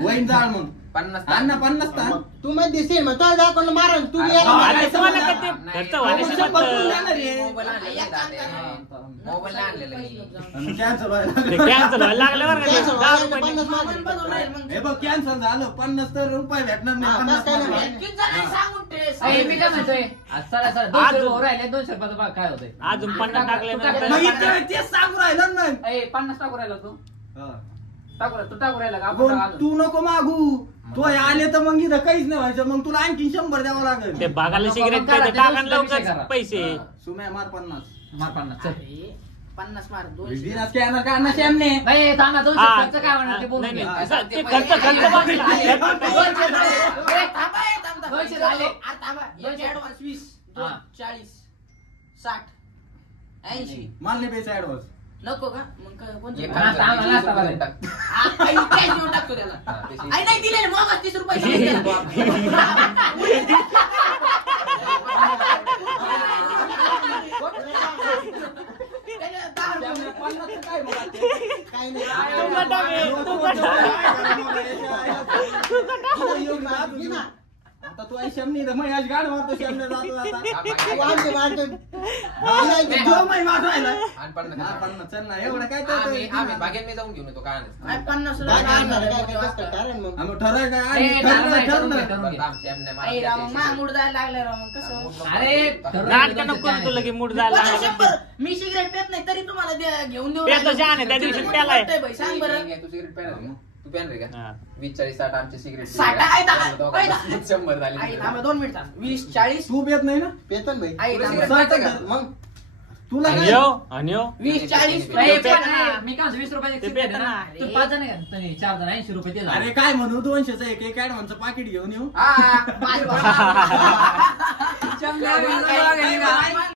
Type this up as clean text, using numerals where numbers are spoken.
वहीन जाळ मग 50 अण्णा 50 ताण तू मग दिसेल मग तो जा कोण मारन तू मोबाईल आणलेला कॅन्सल लागल्यावर हे बघ कॅन्सल झालं 50 तर रुपये भेटणार नाही मी काय म्हणतोय राहिले 200 रुपयाचं काय होतंय अजून 50 टाकले तेच सांगू राहिलं ना 50 टाकू राहिला तू तू टाकू राहिला का तू नको मागू तो आले तर मग इथं काहीच नाही व्हायचं मग तुला आणखी 100 द्यावं लागेल ते बागाला सिगरेट टाका लवकर पैसे सुम्या मार 50 मार 50 50 मार स्कॅनर का ना श्यामने थांबा 200 खर्च काय म्हणणार ते बोलून घे. खर्च मानले पैसे ऍडव्हान्स नको का मग कोणतं टाकतो त्याला नाही दिले मग 30 रुपये आता तू आई श्यामनी मग आज गाड मारतो श्यामने जातो जाता चल ना एवढं काय बागेत मी जाऊन घेऊन येतो काय 50 मूड जायला लागला मग कसं नाटक नको करू लगे मूड जायला मी सिगरेट पेत नाही तरी तुम्हाला घेऊन देऊ पेतो जाणे त्या दिवशी प्यालाय सांग बरं तू सिगरेट पेन तू पेन रे का 20-40-60 आमचे सिगरेट 100 झाले 2 मिनिट 20-40 तू पेत नाही ना पेतन भाई मग तुला 20-40 मी काय 20 रुपये तू 5 जण 4 जण 80 रुपये ते अरे काय म्हणू 200चं एक ऍडव्हान्सचं पाकिट घेऊन येऊ